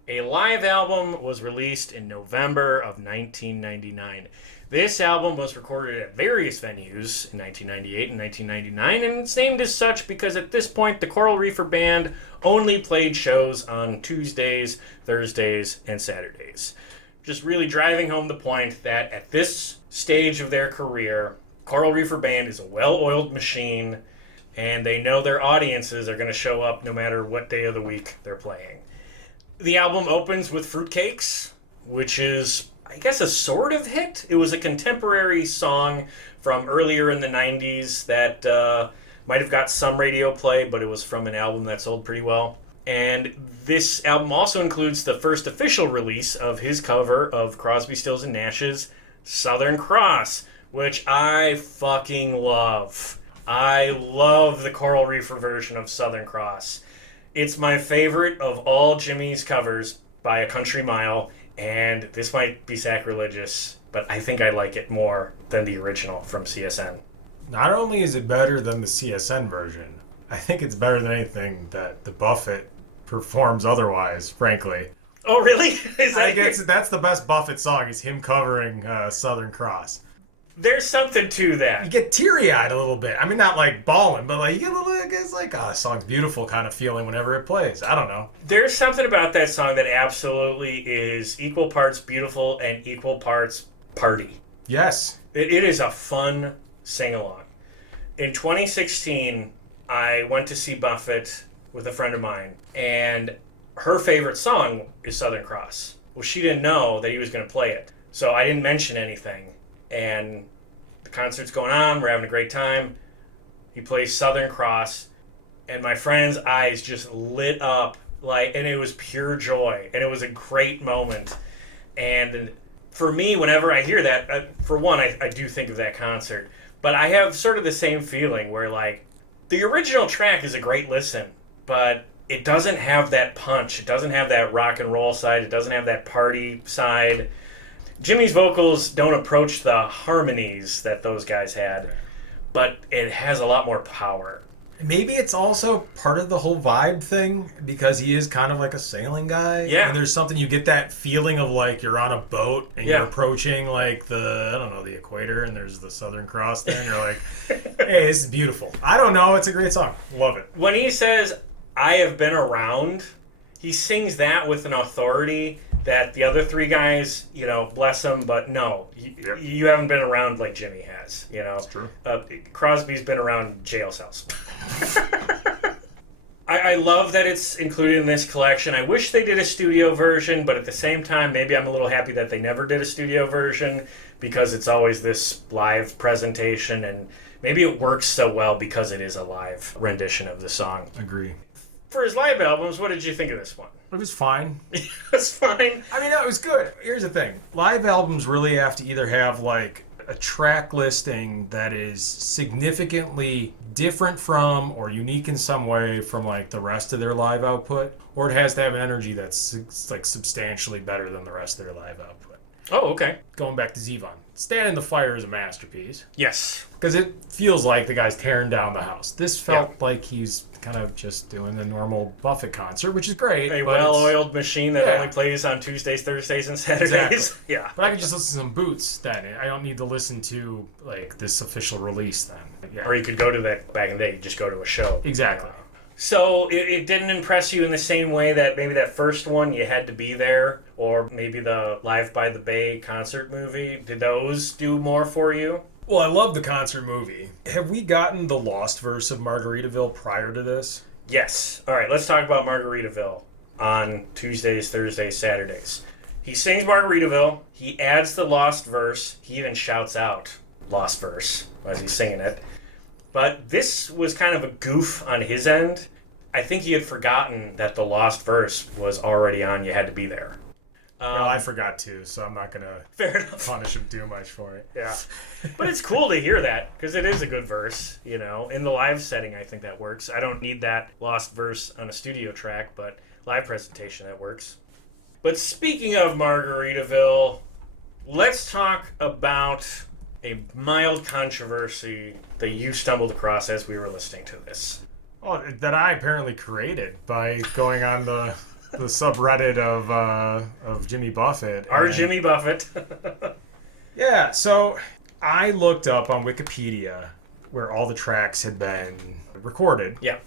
A live album was released in November of 1999. This album was recorded at various venues in 1998 and 1999, and it's named as such because at this point the Coral Reefer Band only played shows on Tuesdays, Thursdays, and Saturdays. Just really driving home the point that at this stage of their career, Coral Reefer Band is a well-oiled machine, and they know their audiences are going to show up no matter what day of the week they're playing. The album opens with Fruitcakes, which is, I guess, a sort of hit. It was a contemporary song from earlier in the 90s that might have got some radio play, but it was from an album that sold pretty well. And this album also includes the first official release of his cover of Crosby, Stills and Nash's Southern Cross, which I fucking love. I love the Coral Reefer version of Southern Cross. It's my favorite of all Jimmy's covers by a country mile. And this might be sacrilegious, but I think I like it more than the original from CSN. Not only is it better than the CSN version, I think it's better than anything that the Buffett performs otherwise, frankly. Oh, really? Is that I guess that's the best Buffett song, is him covering Southern Cross. There's something to You that. get teary-eyed a little bit. I mean, not like bawling, but like you get a little, it's like, oh, this song's beautiful kind of feeling whenever it plays. I don't know. There's something about that song that absolutely is equal parts beautiful and equal parts party. Yes. It is a fun sing-along. In 2016, I went to see Buffett with a friend of mine, and her favorite song is Southern Cross. Well, she didn't know that he was going to play it, so I didn't mention anything. And the concert's going on, we're having a great time. He plays Southern Cross, and my friend's eyes just lit up, and it was pure joy, and it was a great moment. And for me, whenever I hear that, for one, I do think of that concert, but I have sort of the same feeling where, like, the original track is a great listen, but it doesn't have that punch, it doesn't have that rock and roll side, it doesn't have that party side. Jimmy's vocals don't approach the harmonies that those guys had, but it has a lot more power. Maybe it's also part of the whole vibe thing, because he is kind of like a sailing guy. Yeah. And there's something, you get that feeling of like you're on a boat and you're approaching like the equator, and there's the Southern Cross there, and you're like, hey, this is beautiful. I don't know, it's a great song. Love it. When he says, I have been around, he sings that with an authority that the other three guys, bless them, but no, you haven't been around like Jimmy has, That's true. Crosby's been around jail cells. I love that it's included in this collection. I wish they did a studio version, but at the same time, maybe I'm a little happy that they never did a studio version, because it's always this live presentation, and maybe it works so well because it is a live rendition of the song. Agree. For his live albums, what did you think of this one? It was fine. It's fine. I mean, no, it was good. Here's the thing. Live albums really have to either have like a track listing that is significantly different from or unique in some way from like the rest of their live output, or it has to have an energy that's like substantially better than the rest of their live output. Oh, okay. Going back to Zevon. Stand in the Fire is a masterpiece. Yes. Because it feels like the guy's tearing down the house. This felt like he's kind of just doing the normal Buffett concert, which is great. A well-oiled machine that only plays on Tuesdays, Thursdays, and Saturdays. Exactly. Yeah. But I could just listen to some Boots then. I don't need to listen to like this official release then. Yeah. Or you could go to that, back in the day, you just go to a show. Exactly. So it didn't impress you in the same way that maybe that first one you had to be there, or maybe the Live by the Bay concert movie. Did those do more for you? Well, I love the concert movie. Have we gotten the lost verse of Margaritaville prior to this? Yes. All right, let's talk about Margaritaville on Tuesdays, Thursdays, Saturdays. He sings Margaritaville. He adds the lost verse. He even shouts out lost verse as he's singing it. But this was kind of a goof on his end. I think he had forgotten that the lost verse was already on You Had to Be There. Well, I forgot to, so I'm not going Fair to enough. punish him too much for it. Yeah. But it's cool to hear that, because it is a good verse, In the live setting, I think that works. I don't need that lost verse on a studio track, but live presentation, that works. But speaking of Margaritaville, let's talk about a mild controversy that you stumbled across as we were listening to this. Oh, that I apparently created by going on the subreddit of Jimmy Buffett. Our Jimmy Buffett. Yeah, so I looked up on Wikipedia where all the tracks had been recorded. Yeah.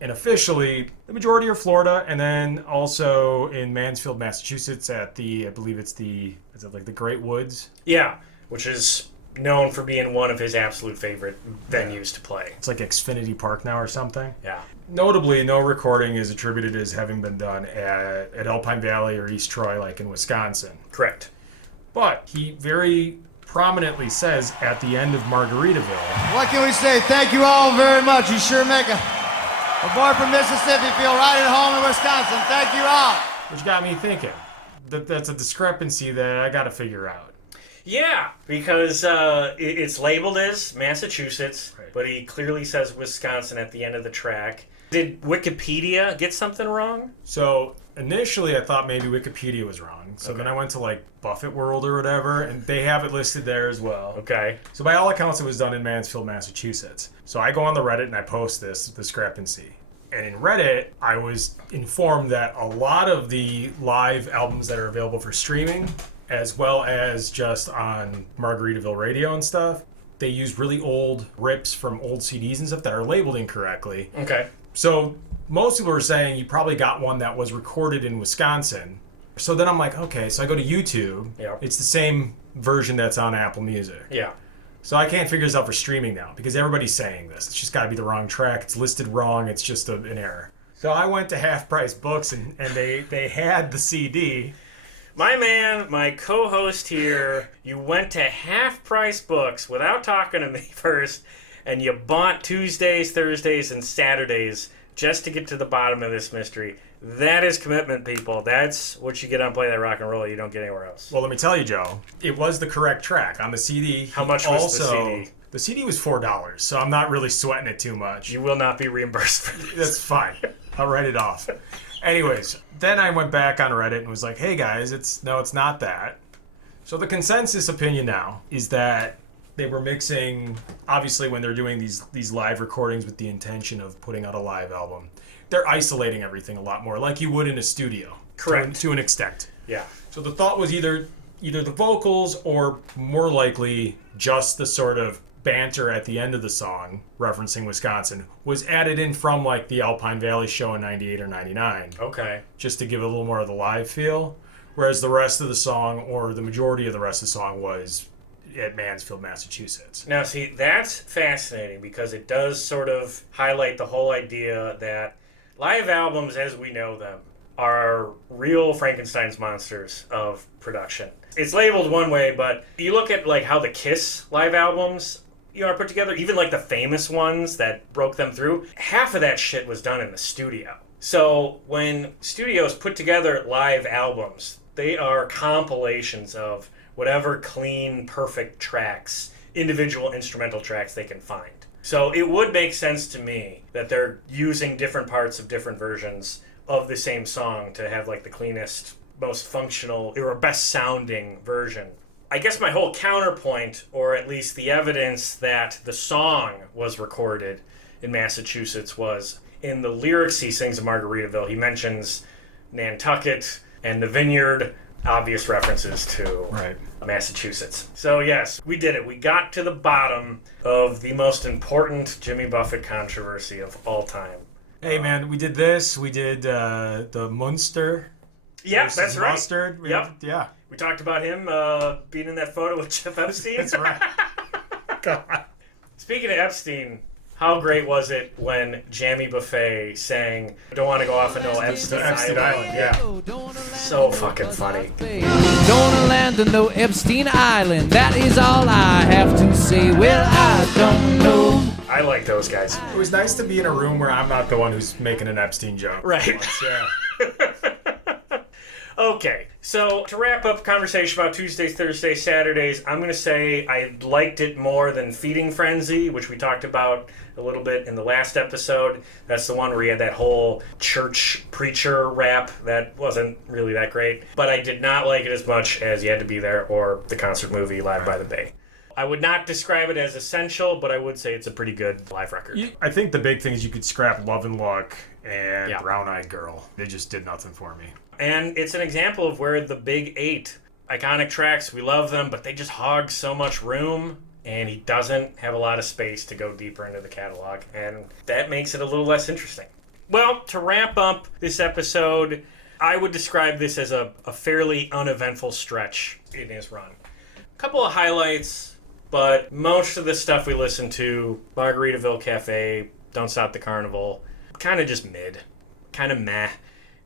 And officially, the majority are Florida, and then also in Mansfield, Massachusetts at I believe is it like the Great Woods? Yeah, which is known for being one of his absolute favorite venues to play. It's like Xfinity Park now or something. Yeah. Notably, no recording is attributed as having been done at Alpine Valley or East Troy, like in Wisconsin. Correct. But he very prominently says at the end of Margaritaville, What can we say? Thank you all very much. You sure make a boy from Mississippi feel right at home in Wisconsin. Thank you all. which got me thinking. That's a discrepancy that I got to figure out. Yeah, because it's labeled as Massachusetts, Right. but he clearly says Wisconsin at the end of the track. Did Wikipedia get something wrong? So initially I thought maybe Wikipedia was wrong. So then I went to like Buffett World or whatever, and they have it listed there as well. Okay. So by all accounts, it was done in Mansfield, Massachusetts. So I go on the Reddit and I post this discrepancy. And in Reddit, I was informed that a lot of the live albums that are available for streaming, as well as just on Margaritaville radio and stuff, they use really old rips from old CDs and stuff that are labeled incorrectly. Okay. So most people are saying you probably got one that was recorded in Wisconsin. So then I'm like, okay, so I go to YouTube. Yeah. It's the same version that's on Apple Music. Yeah. So I can't figure this out for streaming now because everybody's saying this. It's just got to be the wrong track. It's listed wrong. It's just an error. So I went to Half Price Books and they had the CD. My man, my co-host here, you went to Half Price Books without talking to me first, and you bought Tuesdays, Thursdays, and Saturdays just to get to the bottom of this mystery. That is commitment, people. That's what you get on Play That Rock and Roll. You don't get anywhere else. Well, let me tell you, Joe, it was the correct track on the CD. How much was the CD? The CD was $4, so I'm not really sweating it too much. You will not be reimbursed for this. That's fine. I'll write it off. Anyways, then I went back on Reddit and was like, hey guys, it's not that. So the consensus opinion now is that they were mixing, obviously when they're doing these live recordings with the intention of putting out a live album, they're isolating everything a lot more, like you would in a studio. Correct. To an extent. Yeah. So the thought was either the vocals or more likely just the sort of banter at the end of the song referencing Wisconsin was added in from like the Alpine Valley show in 98 or 99. Okay. Just to give it a little more of the live feel. Whereas the rest of the song, or the majority of the rest of the song, was at Mansfield, Massachusetts. Now, see, that's fascinating because it does sort of highlight the whole idea that live albums, as we know them, are real Frankenstein's monsters of production. It's labeled one way, but you look at like how the Kiss live albums are put together, even like the famous ones that broke them through, half of that shit was done in the studio. So when studios put together live albums, they are compilations of whatever clean, perfect tracks, individual instrumental tracks they can find. So it would make sense to me that they're using different parts of different versions of the same song to have like the cleanest, most functional, or best sounding version. I guess my whole counterpoint, or at least the evidence that the song was recorded in Massachusetts, was in the lyrics he sings of Margaritaville. He mentions Nantucket and the vineyard, obvious references to Massachusetts. So yes, we did it. We got to the bottom of the most important Jimmy Buffett controversy of all time. Hey man, we did this. We did the Munster. Yeah, that's right. Mustard. Yeah. We talked about him being in that photo with Jeff Epstein. That's right. God. Speaking of Epstein, how great was it when Jimmy Buffett sang "Don't Want to Go Off and No Epstein Island"? Yeah, so fucking funny. Don't land on no Epstein Island. That is all I have to say. Well, I don't know. I like those guys. It was nice to be in a room where I'm not the one who's making an Epstein joke. Right. Yeah. Okay, so to wrap up conversation about Tuesdays, Thursdays, Saturdays, I'm going to say I liked it more than Feeding Frenzy, which we talked about a little bit in the last episode. That's the one where he had that whole church preacher rap that wasn't really that great. But I did not like it as much as You Had to Be There or the concert movie Live by the Bay. I would not describe it as essential, but I would say it's a pretty good live record. I think the big thing is you could scrap Love and Luck and Yeah. Brown Eyed Girl. They just did nothing for me. And it's an example of where the Big Eight iconic tracks. We love them, but they just hog so much room, and he doesn't have a lot of space to go deeper into the catalog, and that makes it a little less interesting. Well, to wrap up this episode, I would describe this as a fairly uneventful stretch in his run. A couple of highlights, but most of the stuff we listened to, Margaritaville Cafe, Don't Stop the Carnival, kind of just mid, kind of meh.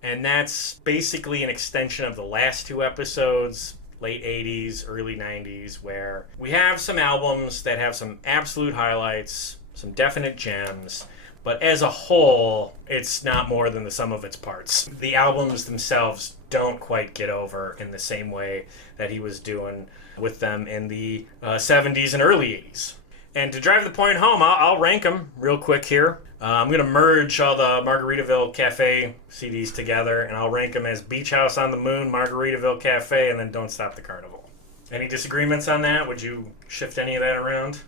And that's basically an extension of the last two episodes, late 80s, early 90s, where we have some albums that have some absolute highlights, some definite gems, but as a whole, it's not more than the sum of its parts. The albums themselves don't quite get over in the same way that he was doing with them in the 70s and early 80s. And to drive the point home, I'll rank them real quick here. I'm going to merge all the Margaritaville Cafe CDs together, and I'll rank them as Beach House on the Moon, Margaritaville Cafe, and then Don't Stop the Carnival. Any disagreements on that? Would you shift any of that around?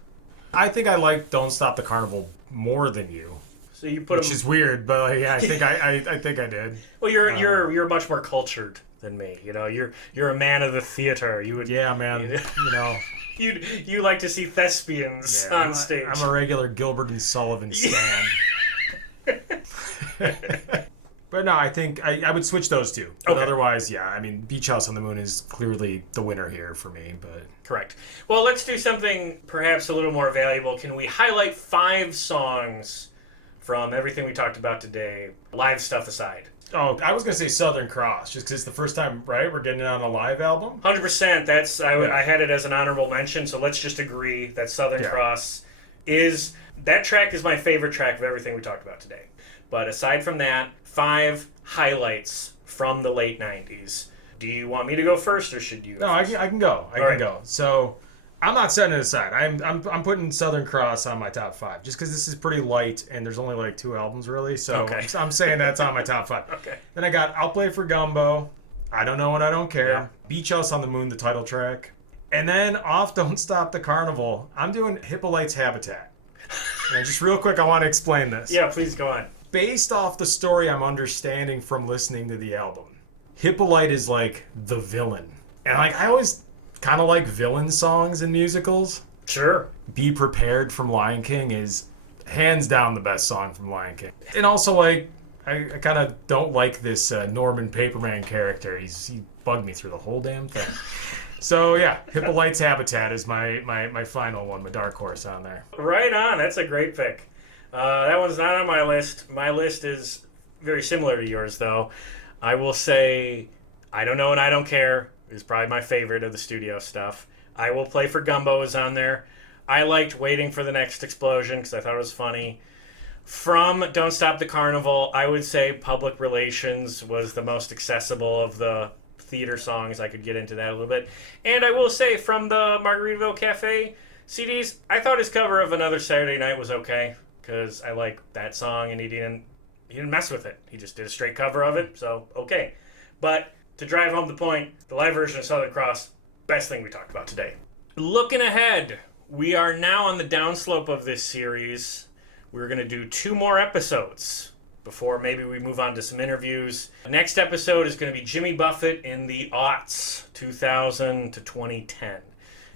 I think I like Don't Stop the Carnival more than you. So you put Which is weird, but yeah, I think I did. Well, you're much more cultured than me. You know, you're a man of the theater. You would. Yeah, man. You know. You like to see thespians on stage. I'm a regular Gilbert and Sullivan stan. But no, I think I would switch those two. But Okay. otherwise, yeah, I mean, Beach House on the Moon is clearly the winner here for me. But Correct. Well, let's do something perhaps a little more valuable. Can we highlight 5 songs from everything we talked about today, live stuff aside? oh, I was gonna say Southern Cross, just because it's the first time, right? We're getting it on a live album. 100%. I had it as an honorable mention, so let's just agree that Southern Cross is... That track is my favorite track of everything we talked about today. But aside from that, 5 highlights from the late 90s. Do you want me to go first, or should you go No, I first? can go. I All can right. go. So I'm not setting it aside. I'm putting Southern Cross on my top 5, just because this is pretty light and there's only like 2 albums really. So Okay. I'm saying that's on my top 5. Okay. Then I got I'll Play for Gumbo, I Don't Know and I Don't Care, Yeah. Beach House on the Moon, the title track, and then off Don't Stop the Carnival, I'm doing Hippolyte's Habitat. And just real quick, I want to explain this. Yeah, please go on. Based off the story I'm understanding from listening to the album, Hippolyte is like the villain. And like I always kind of like villain songs in musicals. Sure. Be Prepared from Lion King is hands down the best song from Lion King. And also like I kind of don't like this Norman Paperman character. He bugged me through the whole damn thing. So yeah, Hippolyte's Habitat is my final one, my dark horse on there. Right on. That's a great pick. That one's not on my list. My list is very similar to yours, though. I will say I Don't Know and I Don't Care is probably my favorite of the studio stuff. I Will Play for Gumbo is on there. I liked Waiting for the Next Explosion because I thought it was funny. From Don't Stop the Carnival, I would say Public Relations was the most accessible of the theater songs. I could get into that a little bit. And I will say from the Margaritaville Cafe CDs, I thought his cover of Another Saturday Night was okay because I like that song and he didn't mess with it. He just did a straight cover of it, so okay. But to drive home the point, the live version of Southern Cross, best thing we talked about today. Looking ahead, we are now on the downslope of this series. We're going to do 2 more episodes before maybe we move on to some interviews. Next episode is going to be Jimmy Buffett in the aughts, 2000 to 2010.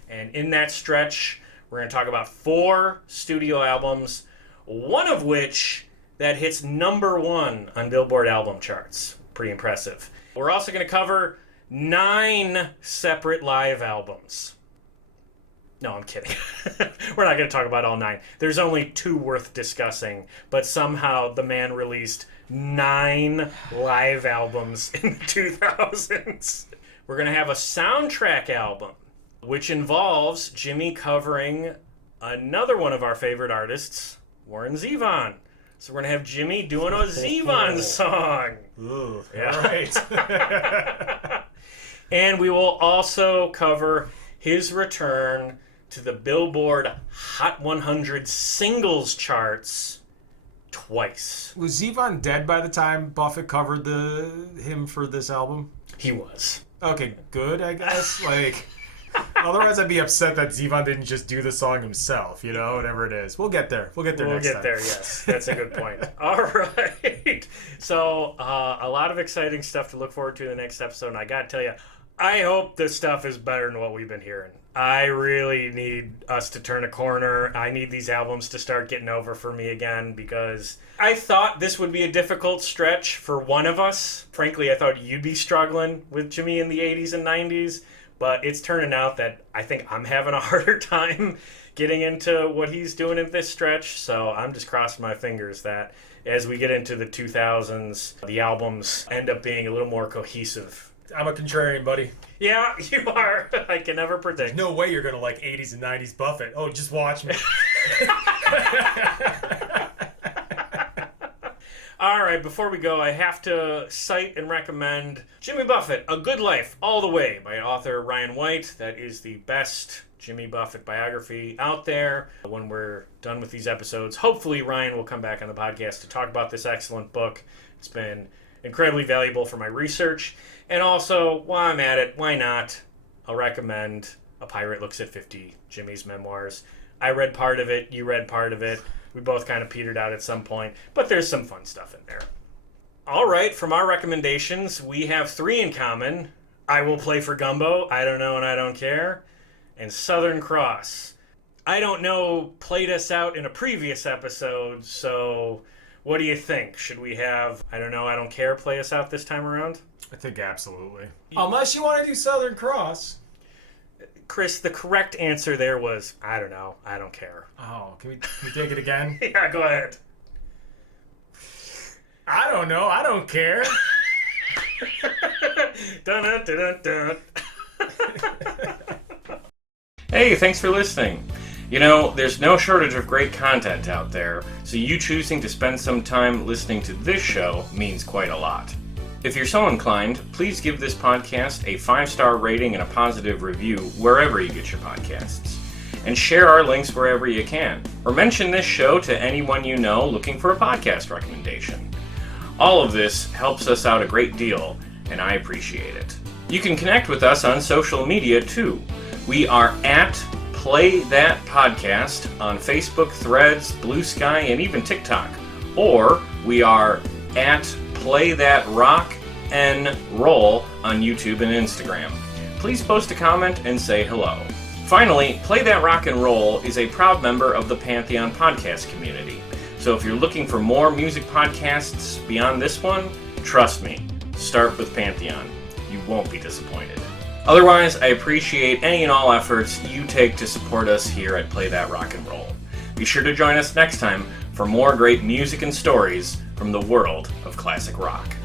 And in that stretch, we're going to talk about 4 studio albums, one of which that hits #1 on Billboard album charts. Pretty impressive. We're also going to cover 9 separate live albums. No, I'm kidding. We're not going to talk about all 9. There's only 2 worth discussing, but somehow the man released 9 live albums in the 2000s. We're going to have a soundtrack album, which involves Jimmy covering another one of our favorite artists, Warren Zevon. So we're going to have Jimmy doing a Zevon song. Ooh, Yeah. all right. And we will also cover his return to the Billboard Hot 100 singles charts twice. Was Zevon dead by the time Buffett covered him for this album? He was. Okay, good, I guess. Like, otherwise I'd be upset that Zevon didn't just do the song himself, you know, whatever it is. We'll get there. We'll get there We'll next get time. there, yes. That's a good point. All right. So, a lot of exciting stuff to look forward to in the next episode. And I got to tell you, I hope this stuff is better than what we've been hearing. I really need us to turn a corner. I need these albums to start getting over for me again, because I thought this would be a difficult stretch for one of us. Frankly, I thought you'd be struggling with Jimmy in the 80s and 90s, but it's turning out that I think I'm having a harder time getting into what he's doing in this stretch. So I'm just crossing my fingers that as we get into the 2000s, the albums end up being a little more cohesive. I'm a contrarian, buddy. Yeah, you are. I can never predict. No way you're going to like 80s and 90s Buffett. Oh, just watch me. All right, before we go, I have to cite and recommend Jimmy Buffett, A Good Life, All the Way, by author Ryan White. That is the best Jimmy Buffett biography out there. When we're done with these episodes, hopefully Ryan will come back on the podcast to talk about this excellent book. It's been incredibly valuable for my research. And also, while I'm at it, why not? I'll recommend A Pirate Looks at 50, Jimmy's memoirs. I read part of it, you read part of it. We both kind of petered out at some point, but there's some fun stuff in there. All right, from our recommendations, we have 3 in common. I Will Play for Gumbo, I Don't Know and I Don't Care, and Southern Cross. I Don't Know played us out in a previous episode, so what do you think? Should we have I Don't Know, I Don't Care play us out this time around? I think absolutely. Unless you want to do Southern Cross. Chris, the correct answer there was, I don't know, I don't care. Oh, can we take it again? Yeah, go ahead. I don't know, I don't care. Dun, dun, dun, dun. Hey, thanks for listening. You know, there's no shortage of great content out there, so you choosing to spend some time listening to this show means quite a lot. If you're so inclined, please give this podcast a 5-star rating and a positive review wherever you get your podcasts. And share our links wherever you can. Or mention this show to anyone you know looking for a podcast recommendation. All of this helps us out a great deal, and I appreciate it. You can connect with us on social media too. We are at Play That Podcast on Facebook, Threads, Blue Sky, and even TikTok. Or we are at Play That Rock and Roll on YouTube and Instagram. Please post a comment and say hello. Finally, Play That Rock and Roll is a proud member of the Pantheon podcast community. So if you're looking for more music podcasts beyond this one, trust me, start with Pantheon. You won't be disappointed. Otherwise, I appreciate any and all efforts you take to support us here at Play That Rock and Roll. Be sure to join us next time for more great music and stories from the world of classic rock.